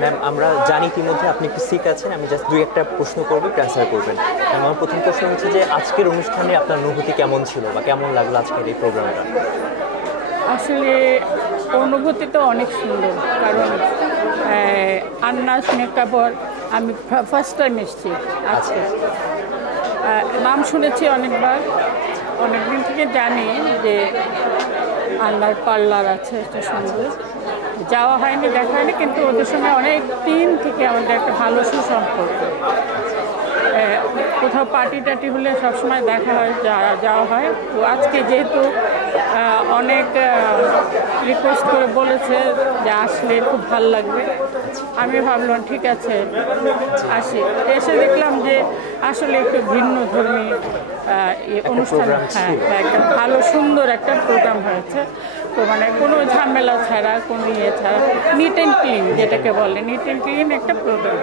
Ma'am আমরা জানি ইতিমধ্যে আপনি একটু সিক আছেন, আমি জাস্ট দুই একটা প্রশ্ন করবো, অ্যান্সার করবেন। ম্যাম আমার প্রথম প্রশ্ন হচ্ছে যে আজকের অনুষ্ঠানে আপনার অনুভূতি কেমন ছিল বা কেমন লাগলো আজকের এই প্রোগ্রামটা? আসলে অনুভূতি তো অনেক সুন্দর, কারণ আন্নাস মেকআপর আমি ফার্স্ট টাইম এসেছি আজকে। নাম শুনেছি অনেকবার, অনেকদিন থেকে জানি যে আন্নার পার্লার আছে, একটা সুন্দর। যাওয়া হয়নি, দেখা হয়নি, কিন্তু ওদের সঙ্গে অনেক দিন থেকে আমাদের একটা ভালো সুসম্পর্ক। কোথাও পার্টি টাটি হলে সবসময় দেখা হয়, যাওয়া হয়। তো আজকে যেহেতু অনেক রিকোয়েস্ট করে বলেছে যে আসলে খুব ভালো লাগবে, আমি ভাবলাম ঠিক আছে আসি। এসে দেখলাম যে আসলে একটু ভিন্ন ধর্মী অনুষ্ঠান, একটা ভালো সুন্দর একটা প্রোগ্রাম হয়েছে। তো মানে কোনো ঝামেলা ছাড়া, কোনো ইয়ে ছাড়া, নিট অ্যান্ড ক্লিন, যেটাকে বলে নিট অ্যান্ড ক্লিন একটা প্রোগ্রাম।